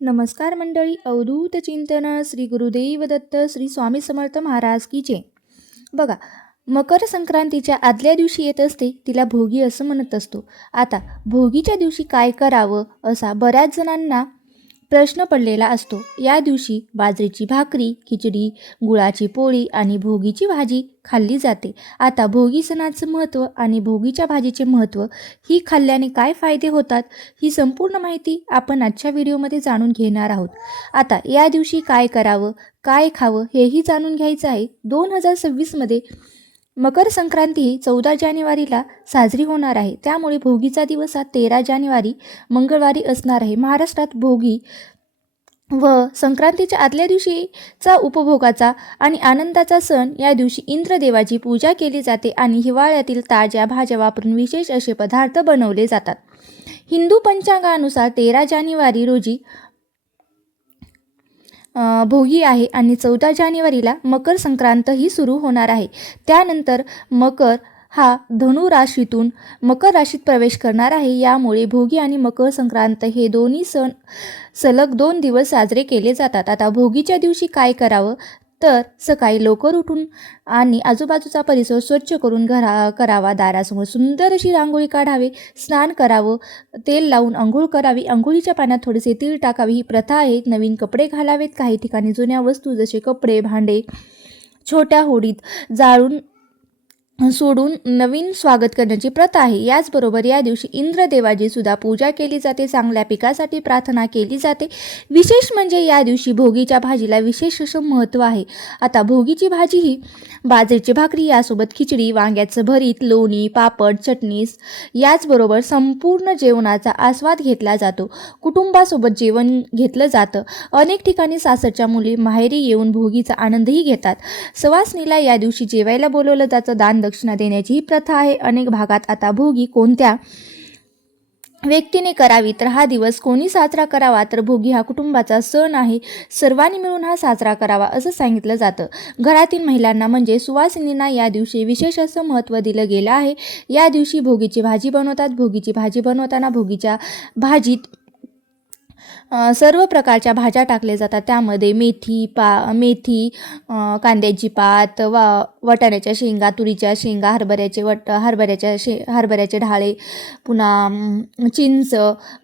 नमस्कार मंडळी. अवधूत चिंतन श्री गुरुदेव दत्त श्री स्वामी समर्थ महाराज की जय. बघा, मकर संक्रांतीच्या आदल्या दिवशी येत असते तिला भोगी असं म्हणत असतो. आता भोगीच्या दिवशी काय करावं असा बऱ्याच जणांना प्रश्न पडलेला असतो. या दिवशी बाजरीची भाकरी, खिचडी, गुळाची पोळी आणि भोगीची भाजी खाल्ली जाते. आता भोगी सणाचं महत्त्व आणि भोगीच्या भाजीचे महत्त्व, ही खाल्ल्याने काय फायदे होतात, ही संपूर्ण माहिती आपण आजच्या व्हिडिओमध्ये जाणून घेणार आहोत. आता या दिवशी काय करावं, काय खावं हेही जाणून घ्यायचं आहे. 2026मध्ये मकर संक्रांती ही 14 जानेवारीला साजरी होणार आहे. त्यामुळे भोगीचा दिवस हा 13 जानेवारी मंगळवारी असणार आहे. महाराष्ट्रात भोगी व संक्रांतीच्या आदल्या दिवशीचा उपभोगाचा आणि आनंदाचा सण. या दिवशी इंद्रदेवाची पूजा केली जाते आणि हिवाळ्यातील ताज्या भाज्या वापरून विशेष असे पदार्थ बनवले जातात. हिंदू पंचांगानुसार 13 जानेवारी रोजी भोगी आहे आणि 14 जानेवारीला मकर संक्रांत ही सुरू होणार आहे. त्यानंतर मकर हा धनु राशीतून मकर राशीत प्रवेश करणार आहे. यामुळे भोगी आणि मकर संक्रांत हे दोन्ही सण सलग 2 दिवस साजरे केले जातात. आता भोगीच्या दिवशी काय करावं, तर सकाळी लवकर उठून आणि आजूबाजूचा परिसर स्वच्छ करून करावा. दारासमोर सुंदर अशी रांगोळी काढावे, स्नान करावं, तेल लावून अंघोळ करावी, अंघोळीच्या पाण्यात थोडेसे तीळ टाकावे, ही प्रथा आहे. नवीन कपडे घालावेत. काही ठिकाणी जुन्या वस्तू जसे कपडे, भांडे छोट्या होडीत जाळून सोडून नवीन स्वागत करण्याची प्रथा आहे. याचबरोबर या दिवशी इंद्रदेवाची सुद्धा पूजा केली जाते. चांगल्या पिकासाठी प्रार्थना केली जाते. विशेष म्हणजे या दिवशी भोगीच्या भाजीला विशेष असं महत्त्व आहे. आता भोगीची भाजी ही बाजरीची भाकरी, यासोबत खिचडी, वांग्याचं भरीत, लोणी, पापड, चटणी, याचबरोबर संपूर्ण जेवणाचा आस्वाद घेतला जातो. कुटुंबासोबत जेवण घेतलं जातं. अनेक ठिकाणी सासरच्या मुली माहेरी येऊन भोगीचा आनंदही घेतात. सवासणीला या दिवशी जेवायला बोलवलं जातं. दान दक्षिणा देण्याची ही प्रथा आहे अनेक भागात. आता भोगी कोणत्या व्यक्तीने करावी, तर हा दिवस कोणी साजरा करावा, तर भोगी हा कुटुंबाचा सण आहे. सर्वांनी मिळून हा साजरा करावा असं सांगितलं जातं. घरातील महिलांना म्हणजे सुवासिनींना या दिवशी विशेष असं महत्त्व दिलं गेलं आहे. या दिवशी भोगीची भाजी बनवतात. भोगीची भाजी बनवताना भोगीच्या भाजीत सर्व प्रकारच्या भाज्या टाकल्या जातात. त्यामध्ये मेथी, कांद्याची पात, वाटाण्याच्या शेंगा, तुरीच्या शेंगा, हरभऱ्याचे ढाळे, पुन्हा चिंच,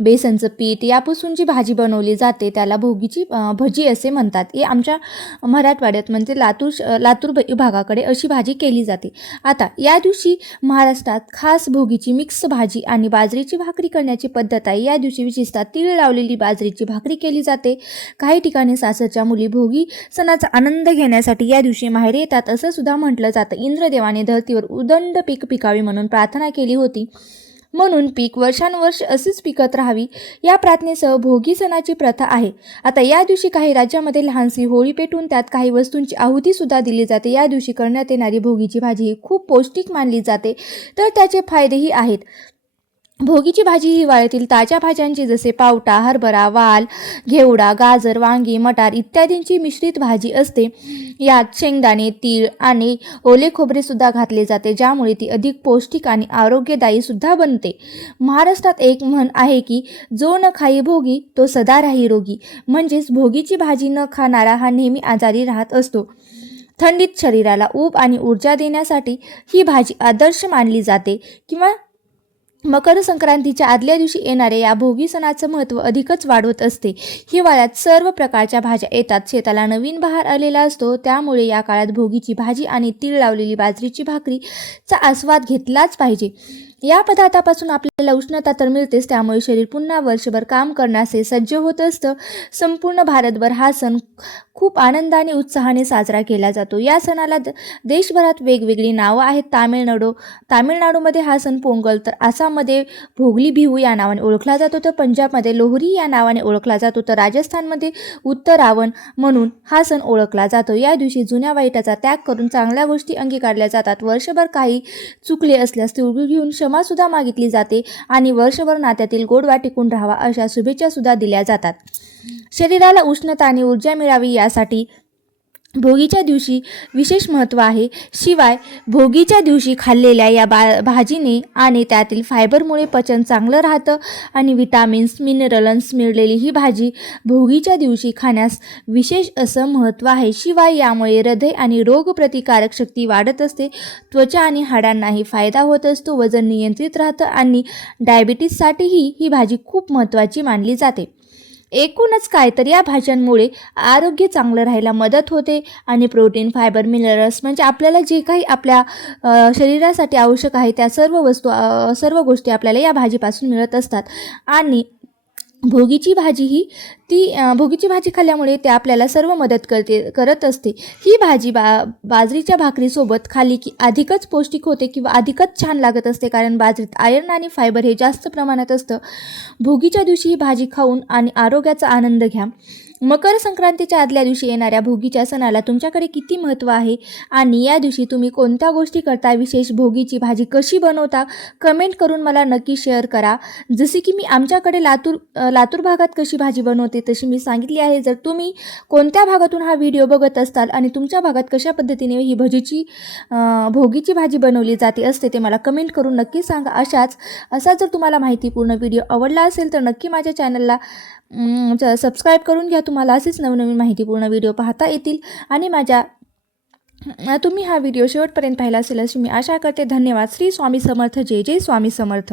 बेसनचं पीठ यापासून जी भाजी बनवली जाते त्याला भोगीची भजी असे म्हणतात. हे आमच्या मराठवाड्यात म्हणजे लातूर विभागाकडे अशी भाजी केली जाते. आता या दिवशी महाराष्ट्रात खास भोगीची मिक्स भाजी आणि बाजरीची भाकरी करण्याची पद्धत आहे. या दिवशी विशेषतः तीळ लावलेली बाजरीची भाकरी केली जाते. काही ठिकाणी सासरच्या मुली भोगी सणाचा आनंद घेण्यासाठी या दिवशी माहेरी येतात असं सुद्धा म्हटलं जातं. इंद्रदेवाने धरतीवर उदंड पीक पिकावी म्हणून प्रार्थना केली होती. म्हणून पीक वर्षानुवर्ष अशीच पिकत राहावी या प्रार्थनेसह भोगी सणाची प्रथा आहे. आता या दिवशी काही राज्यामध्ये लहानशी होळी पेटून त्यात काही वस्तूंची आहुती सुद्धा दिली जाते. या दिवशी करण्यात येणारी भोगीची भाजी ही खूप पौष्टिक मानली जाते, तर त्याचे फायदेही आहेत. भोगीची भाजी ही हिवाळ्यातील ताज्या भाज्यांची जसे पावटा, हरभरा, वाल, घेवडा, गाजर, वांगी, मटार इत्यादींची मिश्रित भाजी असते. यात शेंगदाणे, तीळ आणि ओले खोबरे सुद्धा घातले जाते, ज्यामुळे ती अधिक पौष्टिक आणि आरोग्यदायी सुद्धा बनते. महाराष्ट्रात एक म्हण आहे की जो न खाई भोगी तो सदा राही रोगी. म्हणजेच भोगीची भाजी न खाणारा हा नेहमी आजारी राहत असतो. थंडीत शरीराला ऊब आणि ऊर्जा देण्यासाठी ही भाजी आदर्श मानली जाते. किंवा मकर संक्रांतीच्या आदल्या दिवशी येणाऱ्या या भोगी सणाचं महत्त्व अधिकच वाढवत असते. हिवाळ्यात सर्व प्रकारच्या भाज्या येतात. शेताला नवीन बहार आलेला असतो. त्यामुळे या काळात भोगीची भाजी आणि तीळ लावलेली बाजरीची भाकरीचा आस्वाद घेतलाच पाहिजे. या पदार्थापासून आपल्याला उष्णता तर मिळतेच, त्यामुळे शरीर पुन्हा वर्षभर काम करण्यास सज्ज होत असतं. संपूर्ण भारतभर हा सण खूप आनंदाने उत्साहाने साजरा केला जातो. या सणाला देशभरात वेगवेगळी नावं आहेत. तामिळनाडूमध्ये हा सण पोंगल, तर आसाममध्ये भोगली बिहू या नावाने ओळखला जातो, तर पंजाबमध्ये लोहरी या नावाने ओळखला जातो, तर राजस्थानमध्ये उत्तरावण म्हणून हा सण ओळखला जातो. या दिवशी जुन्या वाईटाचा त्याग करून चांगल्या गोष्टी अंगीकारल्या जातात. वर्षभर काही चुकले असल्यास तिळगुळ घेऊन क्षमासुद्धा मागितली जाते आणि वर्षभर नात्यातील गोडवा टिकून राहावा अशा शुभेच्छा सुद्धा दिल्या जातात. शरीराला उष्णता आणि ऊर्जा मिळावी यासाठी भोगीच्या दिवशी विशेष महत्त्व आहे. शिवाय भोगीच्या दिवशी खाल्लेल्या या भाजीने आणि त्यातील फायबरमुळे पचन चांगलं राहतं आणि विटामिन्स मिनरल्स मिळलेली ही भाजी भोगीच्या दिवशी खाण्यास विशेष असं महत्त्व आहे. शिवाय यामुळे हृदय आणि रोगप्रतिकारक शक्ती वाढत असते, त्वचा आणि हाडांनाही फायदा होत असतो, वजन नियंत्रित राहतं आणि डायबिटीजसाठीही ही भाजी खूप महत्त्वाची मानली जाते. एकूणच काय तर या भाज्यांमुळे आरोग्य चांगलं राहायला मदत होते आणि प्रोटीन फायबर मिनरल्स म्हणजे आपल्याला जे काही आपल्या शरीरासाठी आवश्यक आहे त्या सर्व गोष्टी आपल्याला या भाजीपासून मिळत असतात. आणि भोगीची भाजी खाल्ल्यामुळे ते आपल्याला सर्व मदत करत असते. ही भाजी बाजरीच्या भाकरीसोबत खाल्ली की अधिकच पौष्टिक होते किंवा अधिकच छान लागत असते, कारण बाजरीत आयर्न आणि फायबर हे जास्त प्रमाणात असतं. भोगीच्या दिवशी ही भाजी खाऊन आणि आरोग्याचा आनंद घ्या. मकर संक्रांतीच्या आदल्या दिवशी येणाऱ्या भोगीच्या सणाला तुमच्याकडे किती महत्त्व आहे आणि या दिवशी तुम्ही कोणत्या गोष्टी करता, विशेष भोगीची भाजी कशी बनवता, कमेंट करून मला नक्की शेअर करा. जसे की मी आमच्याकडे लातूर भागात कशी भाजी बनवते तशी मी सांगितली आहे. जर तुम्ही कोणत्या भागातून हा व्हिडिओ बघत असताल आणि तुमच्या भागात कशा पद्धतीने ही भोगीची भाजी बनवली जाते असते ते मला कमेंट करून नक्की सांगा. असा जर तुम्हाला माहितीपूर्ण व्हिडिओ आवडला असेल तर नक्की माझ्या चॅनलला सबस्क्राईब करून घ्या. तुम्हाला असेच नवनवीन माहितीपूर्ण व्हिडिओ पाहता येतील आणि तुम्ही हा व्हिडिओ शेवटपर्यंत पाहिला असेल अशी मी आशा करते. धन्यवाद. श्री स्वामी समर्थ. जय जय स्वामी समर्थ.